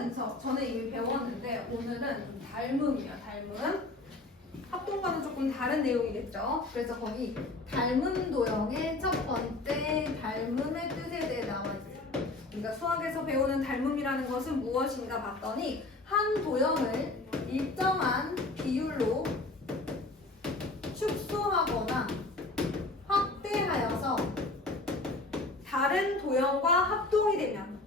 오늘은 전에 이미 배웠는데 오늘은 좀 닮음이에요. 닮음. 합동과는 조금 다른 내용이겠죠. 그래서 거기 닮은 도형의 첫 번째 닮음의 뜻에 대해 나와 있어요. 우리가 수학에서 배우는 닮음이라는 것은 무엇인가 봤더니 한 도형을 일정한 비율로 축소하거나 확대하여서 다른 도형과 합동이 되면,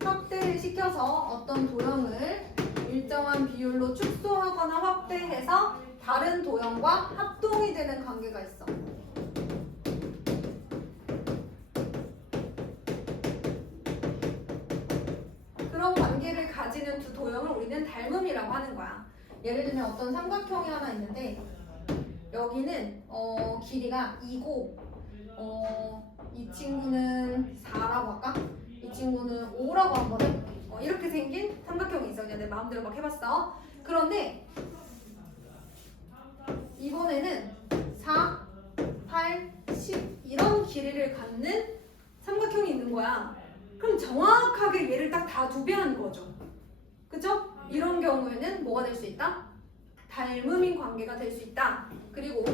확대를 시켜서 어떤 도형을 일정한 비율로 축소하거나 확대해서 다른 도형과 합동이 되는 관계가 있어. 그런 관계를 가지는 두 도형을 우리는 닮음이라고 하는 거야. 예를 들면 어떤 삼각형이 하나 있는데 여기는 길이가 2고 이 친구는 4라고 할까? 이 친구는 5라고 하거든. 이렇게 생긴 삼각형이 있어. 그냥 내 마음대로 막 해봤어. 그런데 이번에는 4, 8, 10 이런 길이를 갖는 삼각형이 있는 거야. 그럼 정확하게 얘를 딱 다 두배하는 거죠. 그쵸? 이런 경우에는 뭐가 될 수 있다? 닮음인 관계가 될 수 있다. 그리고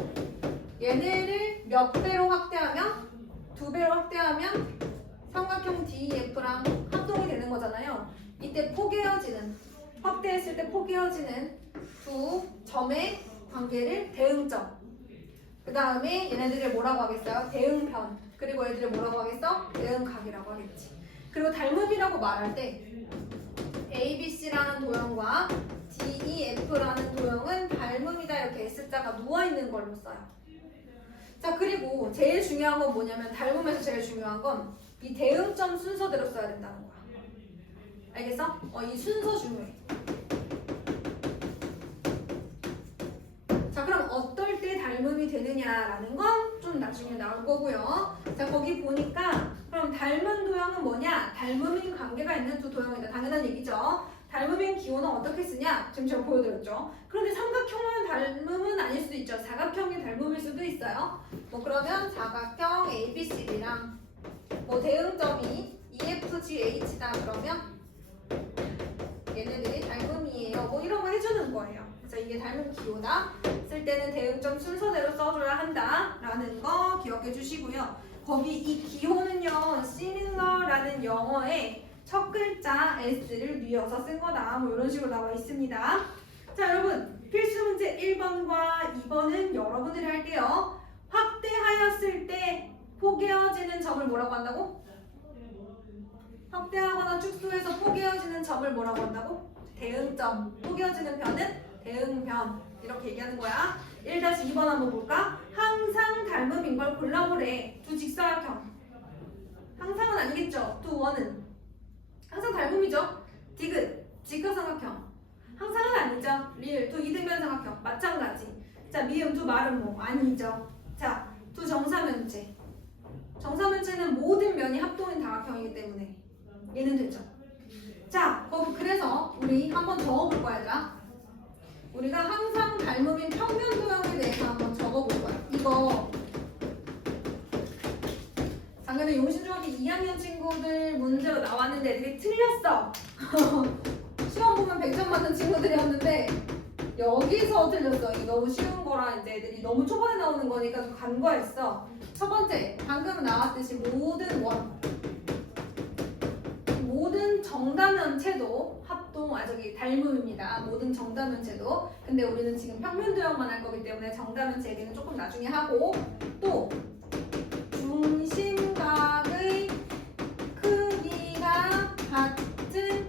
얘네를 몇 배로 확대하면? 2배로 확대하면 삼각형 DEF랑 합동이 되는 거잖아요. 이때 포개어지는, 확대했을 때 포개어지는 두 점의 관계를 대응점. 그 다음에 얘네들을 뭐라고 하겠어요? 대응편. 그리고 얘들을 뭐라고 하겠어? 대응각이라고 하겠지. 그리고 닮음이라고 말할 때 ABC라는 도형과 DEF라는 도형은 닮음이다 이렇게 S자가 누워있는 걸로 써요. 자, 그리고 제일 중요한 건 뭐냐면 닮음에서 제일 중요한 건 이 대응점 순서대로 써야 된다는 거야. 알겠어? 이 순서 중요해. 자, 그럼 어떨 때 닮음이 되느냐라는 건 좀 나중에 나올 거고요. 자, 거기 보니까 그럼 닮은 도형은 뭐냐? 닮음인 관계가 있는 두 도형이다. 당연한 얘기죠. 닮음인 기호는 어떻게 쓰냐? 지금 제가 보여드렸죠. 그런데 삼각형은 닮음은 아닐 수도 있죠. 사각형이 닮음일 수도 있어요. 그러면 사각형 ABCD랑 대응점이 EFGH다 그러면 얘네들이 닮음이에요. 이런 거 해주는 거예요. 그래서 이게 닮은 기호다. 쓸 때는 대응점 순서대로 써줘야 한다 라는 거 기억해 주시고요. 거기 이 기호는요, 시밀러라는 영어의 첫 글자 S를 뉘어서 쓴 거다. 이런 식으로 나와 있습니다. 자, 여러분 필수 문제 1번과 2번은 여러분들이 할게요. 확대하였을 때 포개어지는 점을 뭐라고 한다고? 확대하거나 축소해서 포개어지는 점을 뭐라고 한다고? 대응점. 포개어지는 편은 대응편. 이렇게 얘기하는 거야. 1-2번 한번 볼까? 항상 닮음인 걸 골라보래. 두 직사각형. 항상은 아니겠죠. 두 원은. 항상 닮음이죠. 디귿. 직각삼각형. 항상은 아니죠. 리을. 두 이등변 삼각형. 마찬가지. 자, 미음 두 마름모. 아니죠. 자, 두 정사면체. 정사면체는 모든 면이 합동인 다각형이기 때문에 얘는 되죠. 자, 그래서 우리 한번 적어볼 거야, 얘들아. 우리가 항상 닮음인 평면 도형에 대해서 한번 적어볼 거야. 이거 작년에 용신중학교 2학년 친구들 문제로 나왔는데 애들이 틀렸어. 시험 보면 100점 맞는 친구들이었는데 여기서 틀렸어. 이게 너무 쉬운 거라 이제 애들이 너무 초반에 나오는 거니까 좀 간과했어. 첫 번째, 방금 나왔듯이 모든 정다면체도 닮음입니다. 모든 정다면체도. 근데 우리는 지금 평면 도형만 할 거기 때문에 정다면체 얘기는 조금 나중에 하고, 또 중심각의 크기가 같은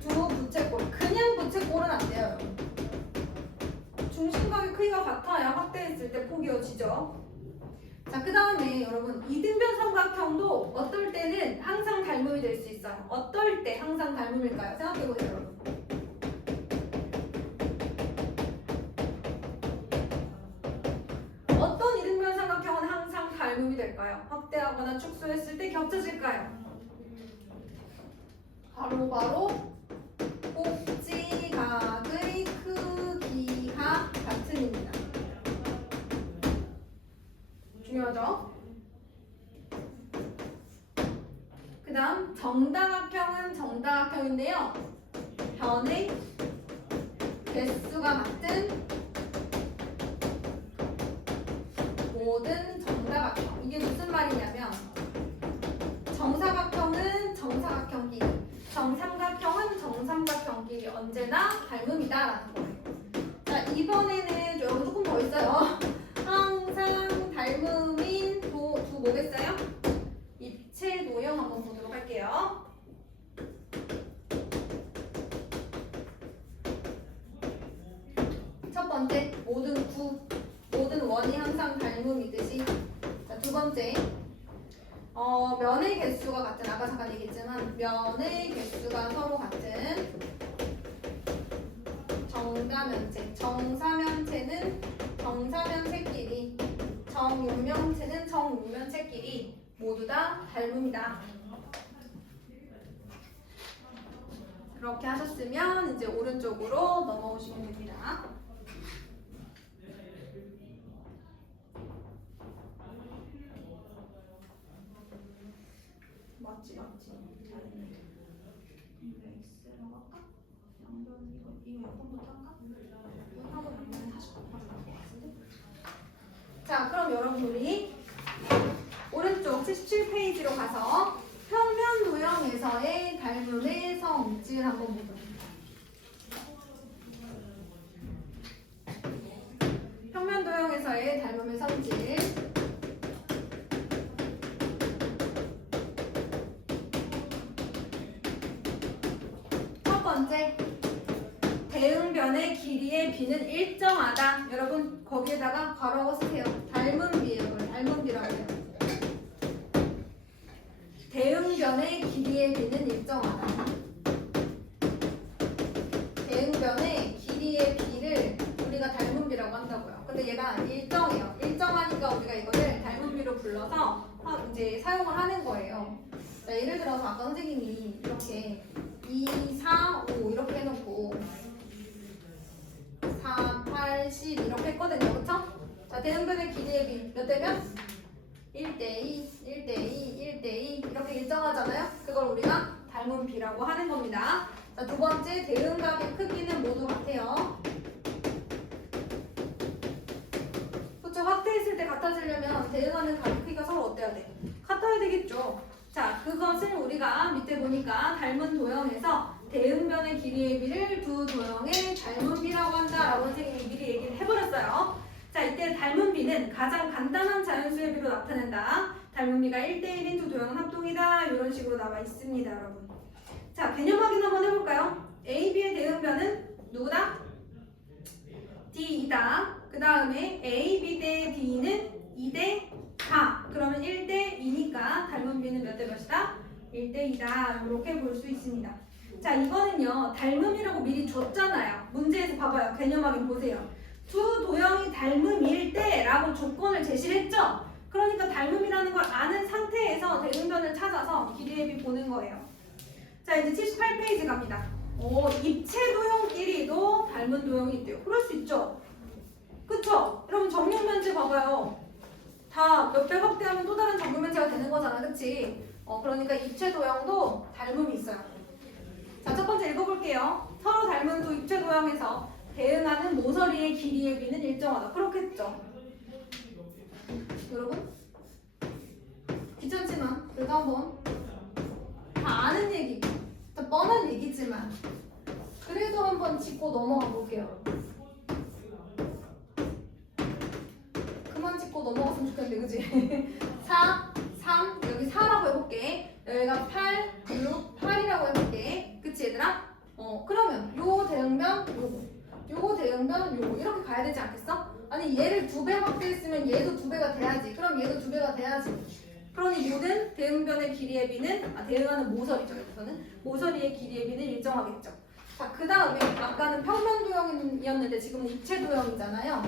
두 부채꼴. 그냥 부채꼴은 안 돼요, 여러분. 중심각의 크기가 같아야 확대했을 때 포개어지죠. 자, 그 다음에 여러분 이등변 삼각형도 어떨 때는 항상 닮음이 될 수 있어요. 어떨 때 항상 닮음일까요? 생각해보세요, 여러분. 어떤 이등변 삼각형은 항상 닮음이 될까요? 확대하거나 축소했을 때 겹쳐질까요? 바로 꼭지각의 크기가 같은입니다. 중요하죠? 그 다음 정다각형은 정다각형인데요. 변의 개수가 같은 모든 정사각형. 이게 무슨 말이냐면 정사각형은 정사각형끼리, 정삼각형은 정삼각형끼리 언제나 닮음이다라는 거예요. 자, 이번에는 여러분 조금 더 있어요. 항상 닮음인 두 뭐겠어요? 입체 도형 한번 보도록 할게요. 첫 번째, 모든 원이 항상 닮음이듯이. 자, 두 번째, 면의 개수가 같은, 아까 잠깐 얘기했지만 면의 개수가 서로 같은 정사면체, 정사면체는 정사면체끼리, 정육면체는 정육면체끼리 모두 다 닮음이다. 그렇게 하셨으면 이제 오른쪽으로 넘어오시면 됩니다. 맞지. 잘했네. X로 할까? 양변 이거 약분부터 할까? 하고 양변에 다시 곱하면 나올 것 같은데? 자, 그럼 여러분들이 오른쪽 77페이지로 가서 평면 도형에서의 닮음의 성질 한번 보도록. 평면 도형에서의 닮음의 성질. 첫 번째, 대응변의 길이의 비는 일정하다. 여러분 거기에다가 괄호하고 쓰세요. 닮음비예요. 닮음비라고 해요. 대응변의 길이의 비는 일정하다. 대응변의 길이의 비를 우리가 닮음비라고 한다고요. 근데 얘가 일정해요. 일정하니까 우리가 이거를 닮음비로 불러서 이제 사용을 하는 거예요. 자, 예를 들어서 아까 선생님이 이렇게 2, 4, 5 이렇게 해놓고 4, 8, 10 이렇게 했거든요. 그쵸? 자, 대응변의 길이의 비 몇 대면? 1대2, 1대2, 1대2 이렇게 일정하잖아요. 그걸 우리가 닮음비라고 하는 겁니다. 자, 두 번째, 대응각의 크기는 모두 같아요. 그쵸? 확대했을 때 같아지려면 대응하는 각의 크기가 서로 어때야 돼? 같아야 되겠죠. 자, 그것을 우리가 밑에 보니까 닮은 도형에서 대응변의 길이의 비를 두 도형의 닮음비라고 한다라고 선생님이 미리 얘기를 해버렸어요. 자, 이때 닮음비는 가장 간단한 자연수의 비로 나타낸다. 닮음비가 1대1인 두 도형은 합동이다. 이런 식으로 나와 있습니다, 여러분. 자, 개념 확인 한번 해볼까요? A, B의 대응변은 누구다? D이다. 그 다음에 A, B 대 D는 2대 4. 그러면 1대 2니까 닮음비는 몇 대 몇이다? 1대 2다. 이렇게 볼 수 있습니다. 자, 이거는요, 닮음이라고 미리 줬잖아요. 문제에서 봐봐요. 개념 확인 보세요. 두 도형이 닮음일 때라고 조건을 제시를 했죠? 그러니까 닮음이라는 걸 아는 상태에서 대응변을 찾아서 길이의 비 보는 거예요. 자, 이제 78페이지 갑니다. 입체 도형끼리도 닮은 도형이 있대요. 그럴 수 있죠? 그쵸? 여러분 정육면체 봐봐요. 다 몇 배 확대하면 또 다른 정육면체가 되는 거잖아. 그치? 그러니까 입체 도형도 닮음이 있어요. 자, 첫 번째 읽어볼게요. 서로 닮은 두 입체 도형에서 대응하는 모서리의 길이의 비는 일정하다. 그렇겠죠? 여러분? 귀찮지만 그래도 한번 다 아는 얘기, 다 뻔한 얘기지만 그래도 한번 짚고 넘어가 볼게요. 그만 짚고 넘어갔으면 좋겠는데, 그치? 4, 3, 여기 4라고 해볼게. 여기가 8, 6, 8이라고 해볼게. 그치 얘들아? 그러면 요 대응변 요거 대응변 요거 이렇게 가야 되지 않겠어? 아니 얘를 2배 확대했으면 얘도 2배가 돼야지. 그럼 얘도 2배가 돼야지. 그러니 모든 대응변의 길이의 비는 대응하는 모서리죠. 여기서는 모서리의 길이의 비는 일정하겠죠. 자, 그 다음에 아까는 평면 도형이었는데 지금은 입체 도형이잖아요.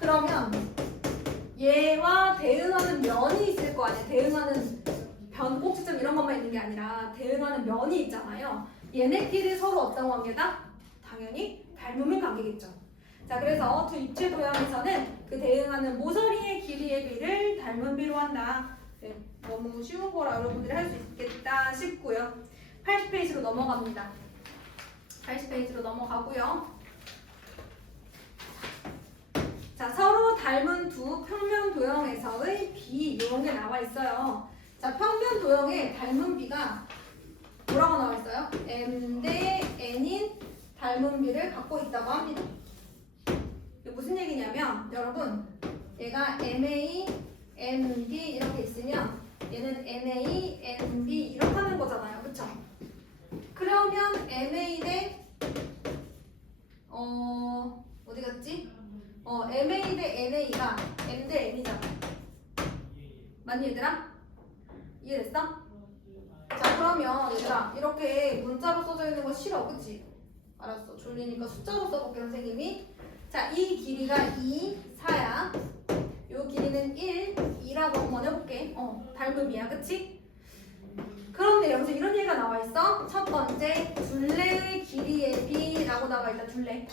그러면 얘와 대응하는 면이 있을 거 아니에요. 대응하는 변, 꼭지점 이런 것만 있는 게 아니라 대응하는 면이 있잖아요. 얘네끼리 서로 어떤 관계다? 당연히 닮음인 관계겠죠. 자, 그래서 두 입체 도형에서는 그 대응하는 모서리의 길이의 비를 닮음비로 한다. 네, 너무 쉬운 거라 여러분들이 할 수 있겠다 싶고요. 80페이지로 넘어갑니다. 80페이지로 넘어가고요. 자, 서로 닮은 두 평면 도형에서의 비 이런 게 나와 있어요. 자, 평면 도형의 닮은 비가 뭐라고 나와 있어요? m 대 n인 닮은 비를 갖고 있다고 합니다. 이게 무슨 얘기냐면 여러분 얘가 MA, MB 이렇게 있으면 얘는 NA, NB 이렇게 하는 거잖아요. 그쵸? 그러면 MA 대 어디 갔지? MA 대 NA가 M 대 N이잖아. 맞니 얘들아? 이해됐어? 자 그러면 얘들아 이렇게 문자로 써져 있는 거 싫어 그치? 알았어 졸리니까 숫자로 써볼게 선생님이. 자 이 길이가 2, 4야. 요 길이는 1, 2라고 한번 해볼게. 닮음이야 그치? 그런데 여기서 이런 얘기가 나와 있어. 첫 번째 둘레의 길이의 비라고 나와 있다. 둘레.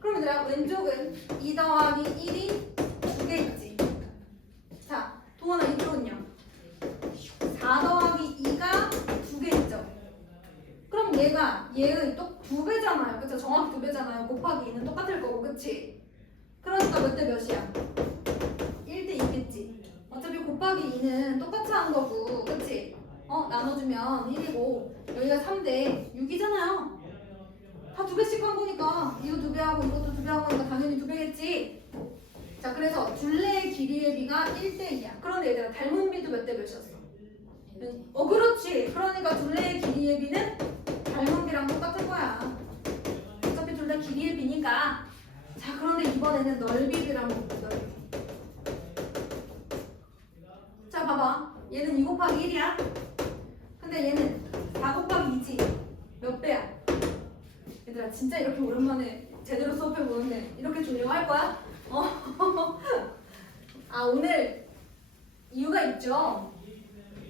그럼 얘들아 왼쪽은 2 더하기 1이 2개 있지. 자 동원아 이쪽은요 4 더하기 2가 2개 있죠. 그럼 얘의 또 2배잖아요. 그쵸? 정확히 2배잖아요. 곱하기 2는 똑같을 거고 그치? 그러니까 몇 대 몇이야? 1대 2겠지. 어차피 곱하기 2는 똑같이 한 거고 그치? 나눠주면 1이고 여기가 3대 6이잖아요. 다 2배씩 한 거니까 이거 2배하고 이것도 2배하고 하니까 당연히 2배겠지. 자 그래서 둘레의 길이의 비가 1대 2야. 그런데 얘들아 닮은 비도 몇 대 몇이었어? 그렇지. 그러니까 둘레의 길이의 비는 닮은 비랑 똑같은 거야. 어차피 둘레 길이의 비니까. 자 그런데 이번에는 넓이 비랑 넓이. 자 봐봐. 얘는 2 곱하기 1이야. 근데 얘는 4 곱하기 2지. 몇 배야? 얘들아 진짜 이렇게 오랜만에 제대로 수업해보는데 이렇게 졸려할 거야? 아 오늘 이유가 있죠?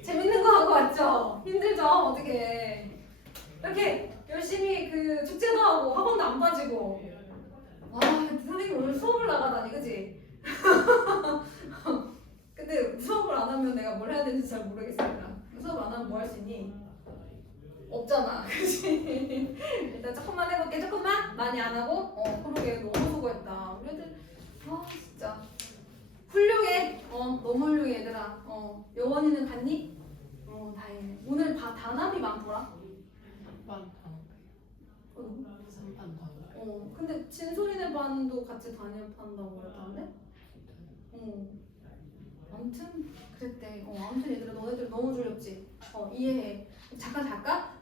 재밌는 거 하고 왔죠? 힘들죠? 어떻게 이렇게 열심히 그 축제도 하고 학원도 안 빠지고 와 선생님 오늘 수업을 나가다니 그치? 근데 수업을 안 하면 내가 뭘 해야 되는지 잘 모르겠습니다. 수업 안 하면 뭐 할 수 있니? 없잖아 그치? 일단 조금만 해볼게. 조금만? 많이 안 하고? 그러게 너무 수고했다 우리 애들. 진짜 훌륭해. 너무 훌륭해 얘들아. 여원이는 갔니? 다행이네. 오늘 단합이 많더라. 근데 진솔이네 반도 같이 단합한다고 그랬다는데? 아무튼 그랬대. 아무튼 얘들아 너네들 너무 졸렸지? 이해해. 잠깐 자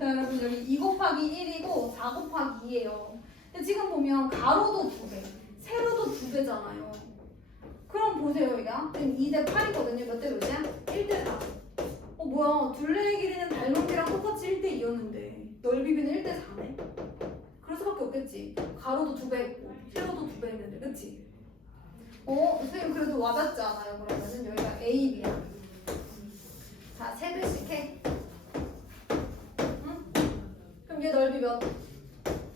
여러분 여기 2 곱하기 1이고 4 곱하기 2예요. 근데 지금 보면 가로도 2배, 세로도 2배잖아요. 그럼 보세요 얘가 지금 2대 8이거든요. 몇 대 몇이야? 1대 4. 뭐야 둘레의 길이는 닮은 비랑 똑같이 1대 2였는데 넓이비는 1대 4네. 그럴 수밖에 없겠지. 가로도 2배 했고 세로도 2배 했는데 그치? 선생님 그래도 와닿지 않아요? 그러면은 여기가 A, B야. 자 3배씩 해. 응? 그럼 얘 넓이 몇?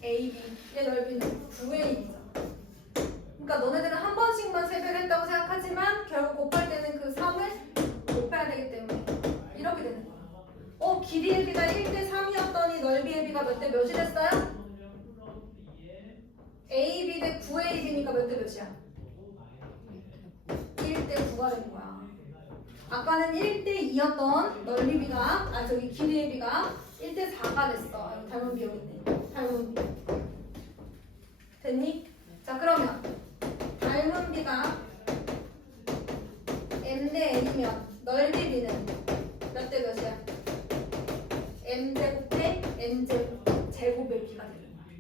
A, B. 얘 넓이는 9AB잖아. 그러니까 너네들은 한 번씩만 세배를 했다고 생각하지만 결국 곱할 때는 그 3을 곱해야 되기 때문에 이렇게 되는 거야. 길이의 비가 1대 3이었더니 넓이의 비가 몇 대 몇이 됐어요? AB 대 9AB니까 몇 대 몇이야? 1대 9가 된 거야. 아까는 1대 2였던 넓이 비가 길이의 비가 1대 4가 됐어. 닮은 비 여기 있네. 닮은 비. 됐니? 자 그러면 닮은 비가 M 대 N이면 넓이 비는 몇 대 몇이야? M제곱 대 N제곱 제곱의 비가 되는 거야.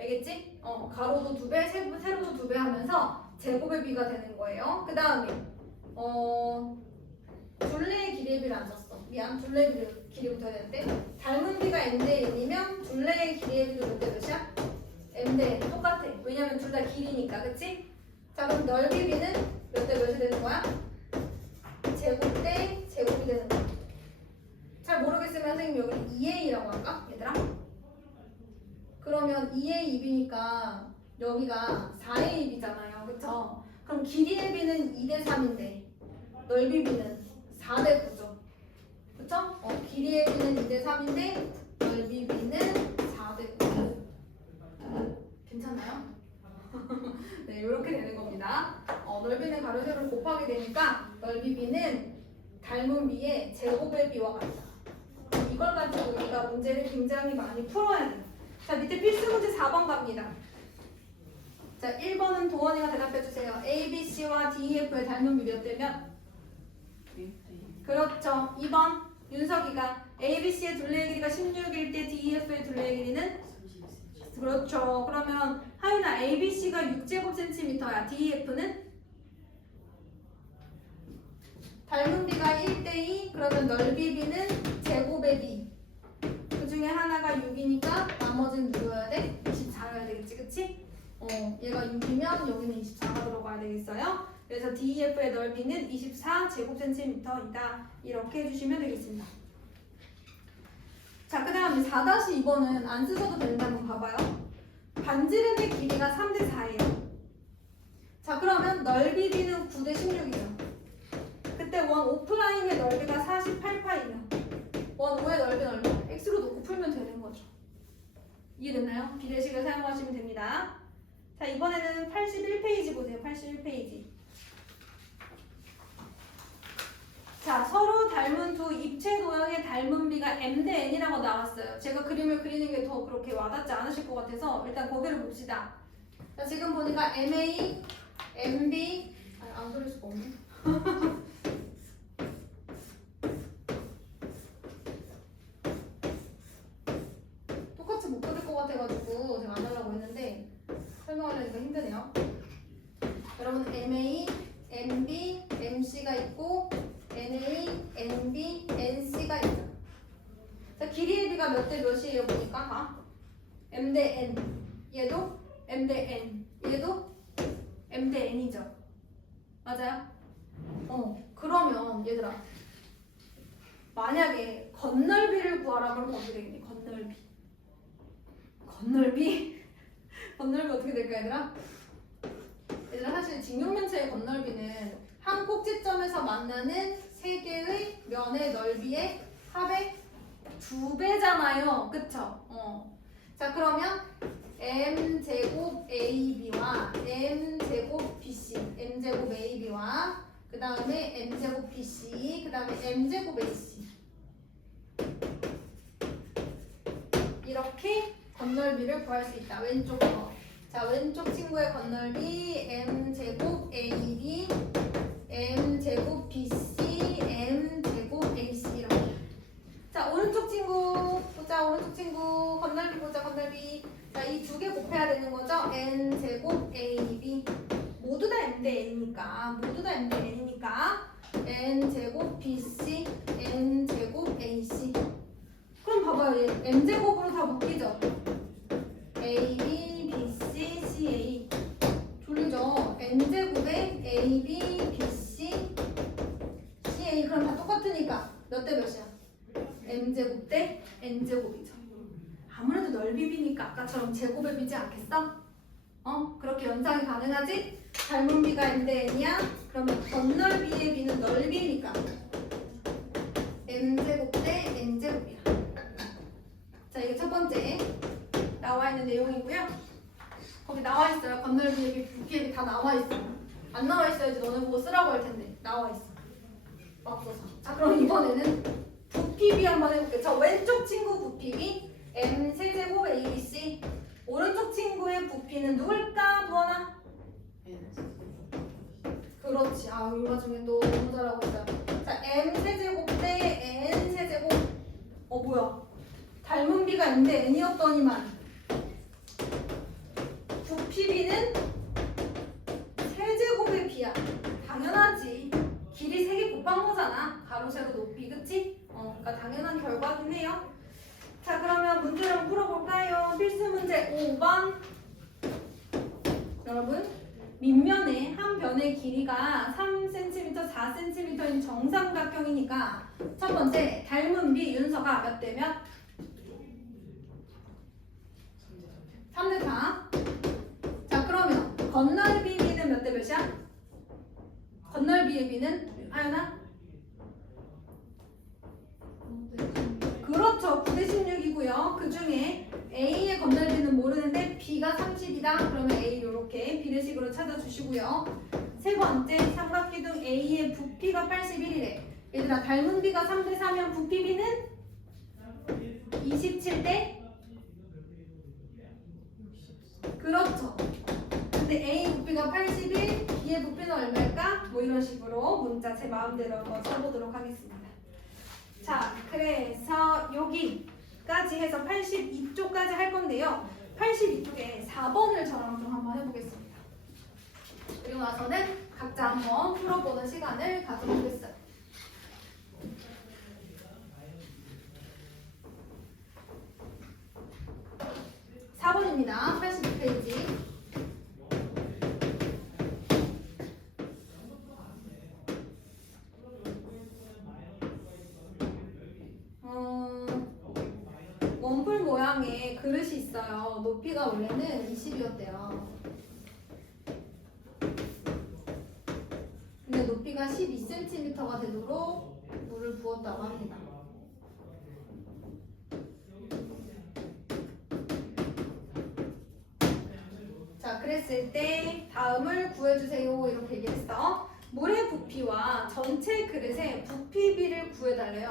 알겠지? 가로도 2배, 세로도 2배 하면서 제곱의 비가 되는 거예요. 그 다음에 둘레의 길이의 비를 안 썼어. 미안, 둘레의 길이부터 해야 되는데 닮은 비가 M 대 N이면 둘레의 길이의 비도 몇 대 몇이야? M 대 N 똑같아. 왜냐면 둘 다 길이니까, 그치? 자 그럼 넓이 비는 몇 대 몇이 되는 거야? 제곱 대 제곱이 되는 거야. 잘 모르겠으면 선생님 여기 2A라고 할까? 얘들아? 그러면 2A 2B니까 여기가 4A 2B잖아요. 그쵸? 그럼 길이의 비는 2대 3인데 넓이 비는 4대 9죠. 그쵸? 길이의 비는 2대 3인데 넓이 비는 가로 세로를 곱하게 되니까 넓이 B는 닮은 B의 제곱의 B와 같다. 이걸 가지고 우리가 문제를 굉장히 많이 풀어야 돼요. 자, 밑에 필수 문제 4번 갑니다. 자, 1번은 도원이가 대답해주세요. A, B, C와 D, E, F의 닮은 B 몇 대면? 그렇죠. 2번 윤석이가 A, B, C의 둘레의 길이가 16일 때 D, E, F의 둘레의 길이는? 그렇죠. 그러면 하윤아 A, B, C가 6제곱센티미터야. D, E, F는? 닮은 B가 1대2 그러면 넓이 B는 제곱의 B. 그 중에 하나가 6이니까 나머지는 누구여야 돼? 24여야 되겠지, 그치? 얘가 6이면 여기는 24가 들어가야 되겠어요. 그래서 DEF의 넓이는 24제곱센티미터이다. 이렇게 해주시면 되겠습니다. 자, 그 다음에 4-2번은 안 쓰셔도 되는데 한번 봐봐요. 반지름의 길이가 3대4예요. 자, 그러면 넓이 B는 9대16이죠. 그때 원 O'의 넓이가 48파이면 원 O의 넓이는 얼마? X로 놓고 풀면 되는 거죠. 이해됐나요? 비례식을 사용하시면 됩니다. 자, 이번에는 81페이지 보세요. 81페이지. 자, 서로 닮은 두 입체 도형의 닮은 B가 M 대 N이라고 나왔어요. 제가 그림을 그리는 게 더 그렇게 와닿지 않으실 것 같아서 일단 거기를 봅시다. 자, 지금 보니까 MA, MB 안 그릴 수가 없네. 똑같이 못 그릴 것 같아가지고 제가 안 하려고 했는데 설명하려니까 힘드네요. 여러분 MA, MB, MC가 있고 NA, NB, NC가 있죠. 자, 길이의 B가 몇 대 몇이에요 보니까 M 대 N. 얘도 M 대 N. 얘도 M 대 N이죠. 맞아요? 그러면 얘들아 만약에 건널비를 구하라 그러면 어떻게 되겠니? 건널비? 건널비 어떻게 될까 얘들아? 얘들아 사실 직육면체의 건널비는 한 꼭지점에서 만나는 세 개의 면의 넓이의 합의 2배잖아요. 그쵸? 자, 그러면 m제곱 AB와 m제곱 BC, m제곱 AB와 그 다음에 m제곱 BC, 그 다음에 m제곱 AC 이렇게 건널비를 구할 수 있다. 왼쪽으로. 자, 왼쪽 친구의 건널비 m제곱 AB, m제곱 BC, m제곱 AC 이렇게. 자, 오른쪽 친구 보자. 오른쪽 친구 건널비 보자. 건널비. 자, 이 두 개 곱해야 되는 거죠. n제곱 AB 모두 다 m 대 n이니까 n제곱 BC, n제곱 AC. 그럼 봐봐요. 얘 m제곱으로 다 묶이죠. AB, BC, CA 졸리죠. n제곱에 AB, BC, CA 그럼 다 똑같으니까 몇 대 몇이야? m제곱 대 n제곱이죠. 아무래도 넓이 B니까 아까처럼 제곱의 B지 않겠어? 그렇게 연상이 가능하지? 닮은 B가 m 대 n이야? 그러면 건널비의 B는 넓이니까 m제곱 대 n제곱이야. 자, 이게 첫 번째 나와 있는 내용이고요. 거기 나와 있어요. 건널비의 B, 부피의 B 다 나와 있어요. 안 나와 있어야지 너네 보고 쓰라고 할 텐데 나와 있어. 없어서. 자, 그럼 이번에는 부피 B 한번 해볼게요. 저 왼쪽 친구 부피 B M 세제곱 ABC. 오른쪽 친구의 부피는 누굴까? 도원아? 그렇지. 이 와중에 또 너무 잘하고 있다. 자, M 세제곱 대 N 세제곱. 뭐야? 닮은 B가 M 대 N이었더니만 부피 B는 세제곱의 B야. 당연하지. 길이 3개 곱한 거잖아. 가로, 세로, 높이. 그치? 그러니까 당연한 결과긴 해요. 자, 그러면 문제를 한번 풀어볼까요? 필수 문제 5번. 여러분, 밑면에 한 변의 길이가 3cm, 4cm인 정삼각형이니까 첫 번째, 닮은 B 윤서가 몇 대 몇? 3대 4. 자, 그러면 건널비 B는 몇 대 몇이야? 건널비의 B는 하연아? 그렇죠. 9대16이고요. 그 중에 A의 건널비는 모르는데 B가 30이다. 그러면 A 이렇게 비례식으로 찾아주시고요. 세 번째 삼각기둥 A의 부피가 81이래. 얘들아 닮은 비가 3대 4면 부피 B는 27대 그렇죠. 근데 A 부피가 81, B의 부피는 얼마일까? 뭐 이런 식으로 문자 제 마음대로 한번 써보도록 하겠습니다. 자, 그래서 여기까지 해서 82쪽까지 할 건데요. 82쪽에 4번을 저랑 좀 한번 해보겠습니다. 그리고 나서는 각자 한번 풀어보는 시간을 가져보겠어요. 4번입니다. 82페이지. 원뿔 모양의 그릇이 있어요. 높이가 원래는 20이었대요. 근데 높이가 12cm가 되도록 물을 부었다고 합니다. 자, 그랬을 때 다음을 구해주세요 이렇게 얘기했어. 물의 부피와 전체 그릇의 부피비를 구해달래요.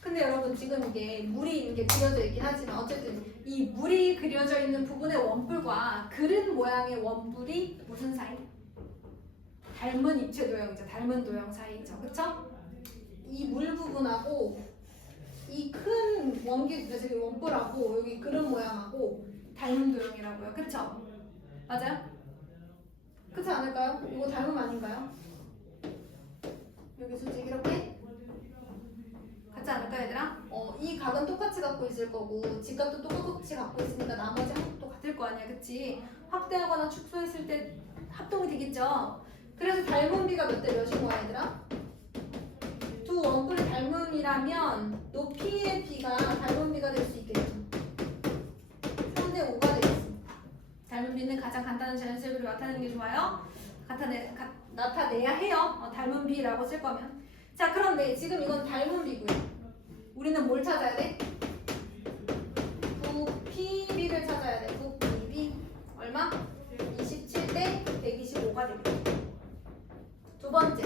근데 여러분 지금 이게 물이 있는 게 그려져 있긴 하지만 어쨌든 이 물이 그려져 있는 부분의 원뿔과 그릇 모양의 원뿔이 무슨 사이? 닮은 입체 도형이죠. 닮은 도형 사이죠. 그쵸? 이 물 부분하고 이 큰 원기, 저기 원뿔하고 여기 그릇 모양하고 닮은 도형이라고요. 그쵸? 맞아요? 그렇지 않을까요? 이거 닮음 아닌가요? 여기 솔직히 이렇게 같지 않을까요, 얘들아? 이 각은 똑같이 갖고 있을 거고 직각도 똑같이 갖고 있으니까 나머지 합도 같을 거 아니야, 그치? 확대하거나 축소했을 때 합동이 되겠죠? 그래서 닮은 비가 몇 대 몇인 거야, 얘들아? 두 원뿔이 닮음이라면 높이의 비가 닮은 비가 될 수 있겠죠? 3대 5가 되겠습니다. 닮은 비는 가장 간단한 자연수를 나타내는 게 좋아요. 나타내야 해요. 닮은 비라고 쓸 거면. 자, 그런데 지금 이건 닮은 비고요. 우리는 뭘 찾아야 돼? 부피비를 찾아야 돼. 부피비 얼마? 27대 125가 되겠다. 두 번째,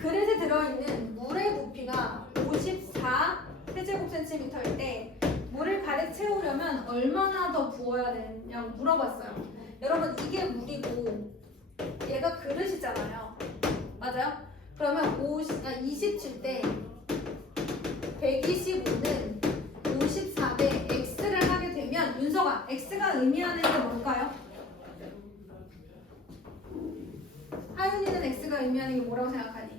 그릇에 들어있는 물의 부피가 54 세제곱센티미터일 때 물을 가득 채우려면 얼마나 더 부어야 되냐고 물어봤어요. 여러분 이게 물이고 얘가 그릇이잖아요. 맞아요? 그러면 27대 125는 54대 x를 하게 되면 윤서가 x가 의미하는 게 뭘까요? 하윤이는 x가 의미하는 게 뭐라고 생각하니?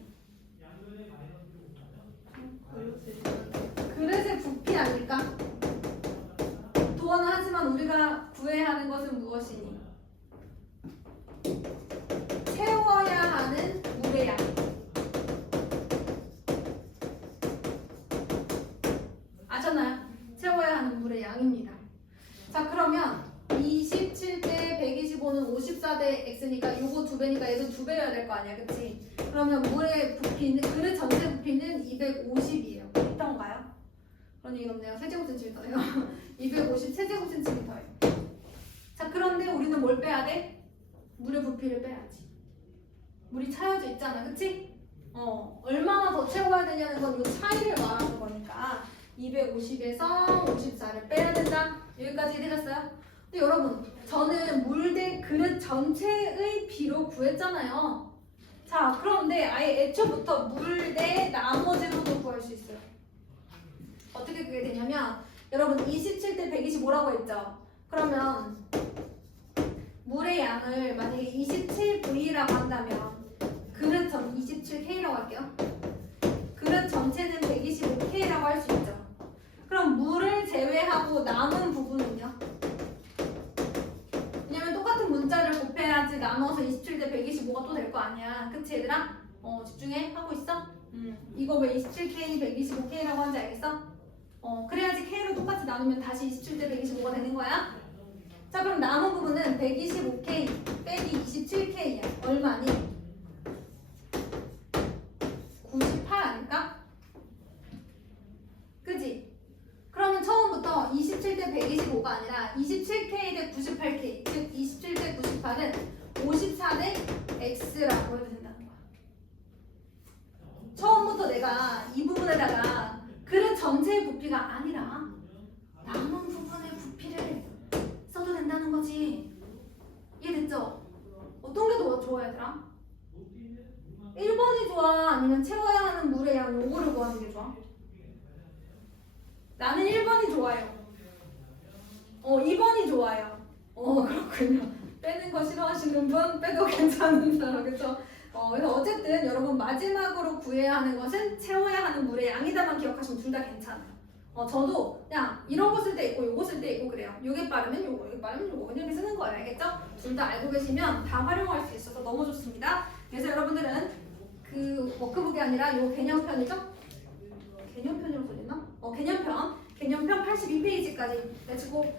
그릇의 부피 아닐까? 도어는 하지만 우리가 구해야 하는 것은 무엇이니? 채워야 하는 물의 양. 아셨나요? 채워야 하는 물의 양입니다. 자, 그러면 27대 125는 54대 x니까 요거 2배니까 얘도 2배여야 될 거 아니야, 그치? 그러면 물의 부피는, 그릇 전체 부피는 250이에요. 있던가요? 그런 얘기 없네요. 세제곱센티미터예요. 250 세제곱센티미터예요. 자, 그런데 우리는 뭘 빼야 돼? 물의 부피를 빼야지. 물이 차여져 있잖아, 그치? 얼마나 더 채워야 되냐는 건 이 차이를 말하는 거니까 250에서 54를 빼야 된다. 여기까지 되셨어요? 근데 여러분, 저는 물 대 그릇 전체의 비로 구했잖아요. 자, 그런데 아예 애초부터 물 대 나머지로도 구할 수 있어요. 어떻게 그게 되냐면 여러분 27대 125라고 했죠? 그러면 물의 양을 만약에 27V라고 한다면 그릇 전 27K라고 할게요. 그릇 전체는 125K라고 할 수 있죠. 그럼 물을 제외하고 남은 부분은요? 왜냐면 똑같은 문자를 곱해야지 나눠서 27대 125가 또 될 거 아니야. 그치 얘들아? 집중해? 하고 있어? 이거 왜 27K 125K라고 하는지 알겠어? 그래야지 K로 똑같이 나누면 다시 27대 125가 되는 거야. 자, 그럼 남은 부분은 125K 빼기 27K야. 얼마니? 98 아닐까? 그지? 그러면 처음부터 27대 125가 아니라 27K 대 98K, 즉 27대 98은 54대 x라고 해도 된다는 거야. 처음부터 내가 이 부분에다가 그릇 전체의 부피가 아니라 남은 부분의 부피를 써도 된다는 거지. 이해됐죠? 어떤 게 더 좋아 얘들아? 1번이 좋아? 아니면 채워야 하는 물의 양 요거를 구하는 게 좋아? 나는 1번이 좋아요. 2번이 좋아요. 그렇군요. 빼는 거 싫어하시는 분 빼도 괜찮은 사람, 그쵸? 그래서 어쨌든 여러분 마지막으로 구해야 하는 것은 채워야 하는 물의 양이다만 기억하시면 둘 다 괜찮아요. 저도 그냥 이런 거 쓸 때 있고 요거 쓸 때 있고 그래요. 요게 빠르면 요거, 요게 빠르면 요거 이렇게 쓰는 거예요. 알겠죠? 둘 다 알고 계시면 다 활용할 수 있어서 너무 좋습니다. 그래서 여러분들은 그 워크북이 아니라 요 개념편이죠? 개념편이라고 써있나? 개념편 82페이지까지 가지고